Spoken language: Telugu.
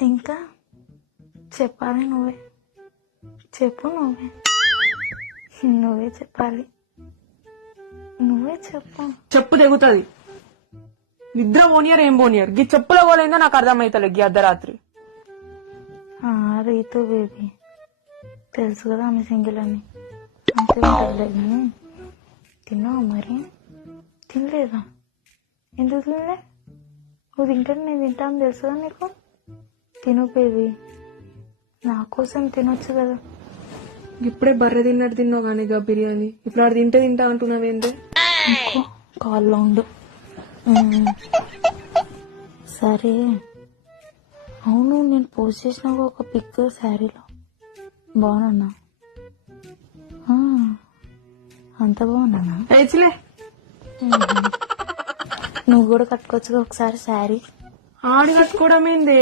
ఇంకా చెప్పాలి నువ్వే. చెప్పు నువ్వే. నువ్వే చెప్పాలి. నువ్వే చెప్పు. చెప్పు తెగుతుంది. నిద్ర పోనియర్ ఏం పోనియర్. గీ చెప్పుల పోలేందో నాకు అర్థమైతలే గీ అర్ధరాత్రి. రీతు బేబీ తెలుసు కదా ఆమె సింగిల్ అని. అంతే ఉంటుందిలే కానీ తిన్నావా మరి? తినలేదా? ఎందుకు తినలే? నువ్వు తింటాను నేను తింటాను తెలుసు కదా నీకు. తిను బేబీ, నా కోసం తినొచ్చు కదా. ఇప్పుడే బర్రె తిన్నట్టు తిన్నావు కానీ గా బిర్యానీ. ఇప్పుడు ఆడు తింటే తింటా అంటున్నావేంటే? కాల్లో ఉండు. సరే అవును, నేను పోస్ట్ చేసిన ఒక పిక్ శారీలో బాగున్నా. అంత బాగున్నానా? అయిలే నువ్వు కూడా కట్టుకోవచ్చుగా ఒకసారి శారీ. ఆడి కట్టుకోవడం ఏంది?